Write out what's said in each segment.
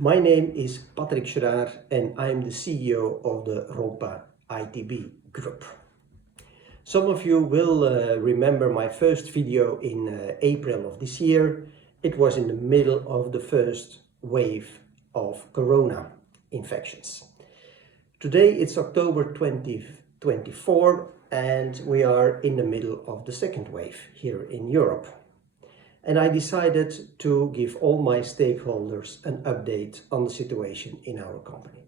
My name is Patrick Schraar and I am the CEO of the Rompa ITB Group. Some of you will remember my first video in April of this year. It was in the middle of the first wave of corona infections. Today it's October 2024 and we are in the middle of the second wave here in Europe. And I decided to give all my stakeholders an update on the situation in our company.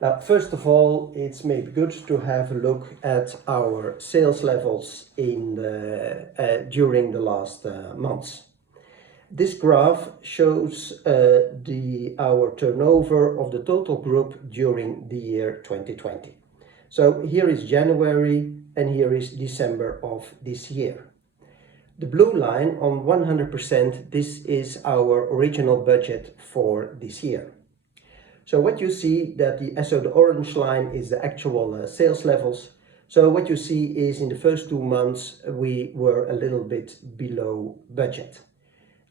Now, first of all, it's maybe good to have a look at our sales levels during the last months. This graph shows our turnover of the total group during the year 2020. So here is January and here is December of this year. The blue line on 100%, this is our original budget for this year. So what you see the orange line is the actual sales levels. So what you see is in the first 2 months we were a little bit below budget.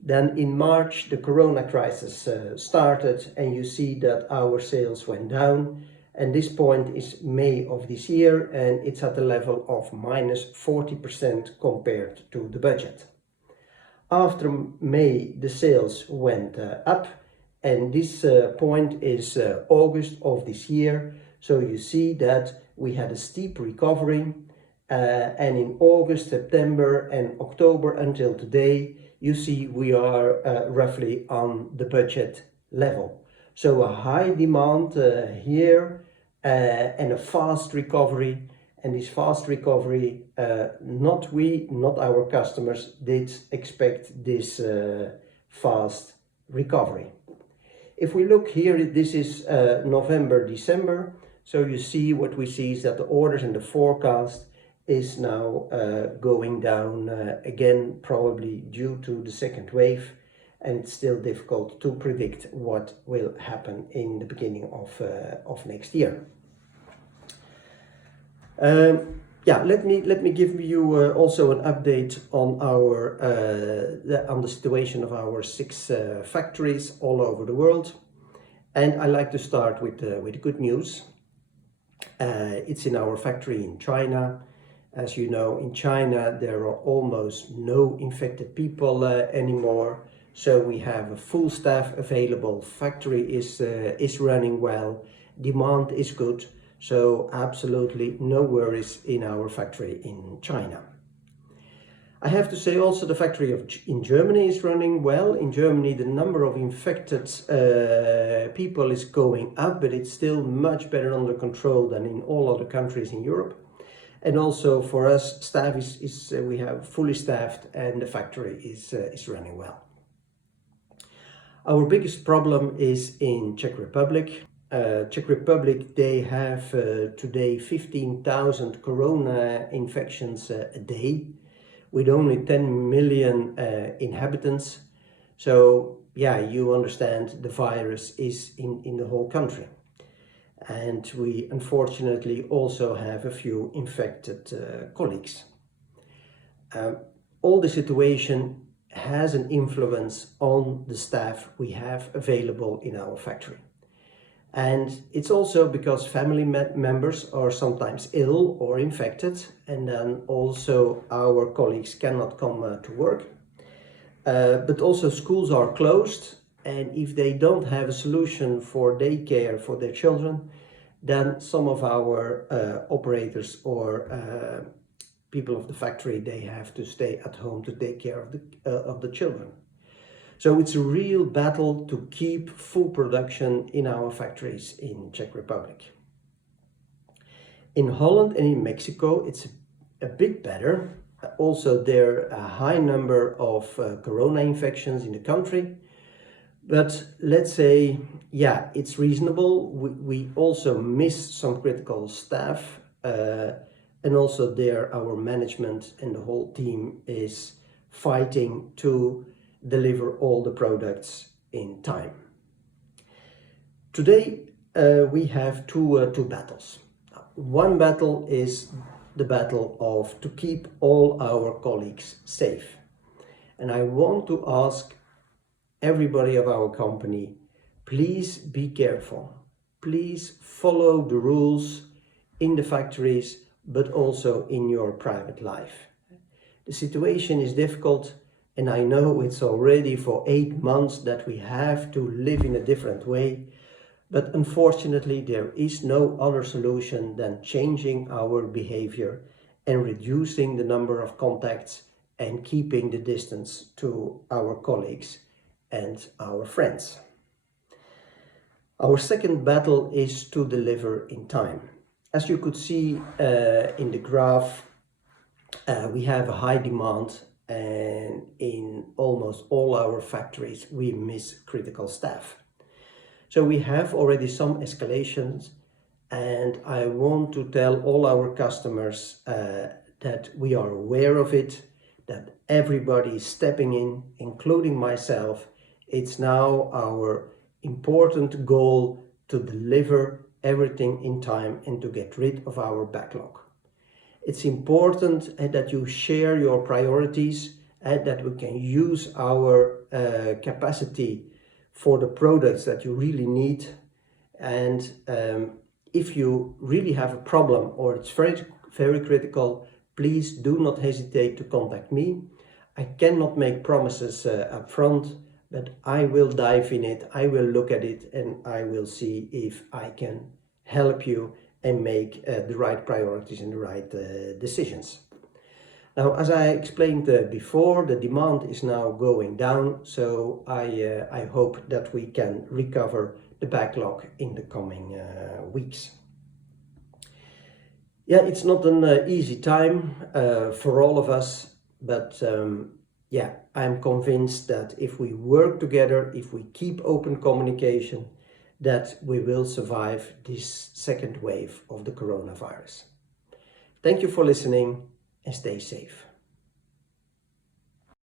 Then in March the corona crisis started and you see that our sales went down. And this point is May of this year and it's at a level of minus 40% compared to the budget. After May the sales went up and this point is August of this year. So you see that we had a steep recovery and in August, September and October until today you see we are roughly on the budget level. So a high demand here and a fast recovery, and this fast recovery, not our customers did expect this fast recovery. If we look here, this is November, December, so you see what we see is that the orders and the forecast is now going down again, probably due to the second wave. And it's still difficult to predict what will happen in the beginning of next year. Let me give you also an update on the situation of our 6 factories all over the world. And I like to start with good news. It's in our factory in China. As you know, in China there are almost no infected people anymore. So we have a full staff available, factory is running well, demand is good, so absolutely no worries in our factory in China. I have to say also the factory in Germany is running well. In Germany the number of infected people is going up, but it's still much better under control than in all other countries in Europe. And also for us, staff we have fully staffed and the factory is running well. Our biggest problem is in Czech Republic. Czech Republic, they have today 15,000 corona infections a day with only 10 million inhabitants. So yeah, you understand the virus is in the whole country. And we unfortunately also have a few infected colleagues. All the situation has an influence on the staff we have available in our factory. And it's also because family members are sometimes ill or infected, and then also our colleagues cannot come to work. But also schools are closed, and if they don't have a solution for daycare for their children, then some of our operators or people of the factory, they have to stay at home to take care of the children. So it's a real battle to keep full production in our factories in Czech Republic. In Holland and in Mexico, it's a bit better. Also, there are a high number of corona infections in the country. But let's say, yeah, it's reasonable. We also miss some critical staff. And also there our management and the whole team is fighting to deliver all the products in time. Today we have two battles. One battle is the battle of to keep all our colleagues safe. And I want to ask everybody of our company, please be careful. Please follow the rules in the factories, but also in your private life. The situation is difficult, and I know it's already for 8 months that we have to live in a different way, but unfortunately there is no other solution than changing our behavior and reducing the number of contacts and keeping the distance to our colleagues and our friends. Our second battle is to deliver in time. As you could see in the graph, we have a high demand, and in almost all our factories we miss critical staff. So we have already some escalations, and I want to tell all our customers that we are aware of it, that everybody is stepping in, including myself. It's now our important goal to deliver everything in time and to get rid of our backlog. It's important that you share your priorities and that we can use our capacity for the products that you really need. And if you really have a problem or it's very, very critical, please do not hesitate to contact me. I cannot make promises up front, but I will dive in it, I will look at it, and I will see if I can help you and make the right priorities and the right decisions. Now, as I explained before, the demand is now going down, so I hope that we can recover the backlog in the coming weeks. Yeah, it's not an easy time for all of us, but yeah, I'm convinced that if we work together, if we keep open communication, that we will survive this second wave of the coronavirus. Thank you for listening and stay safe.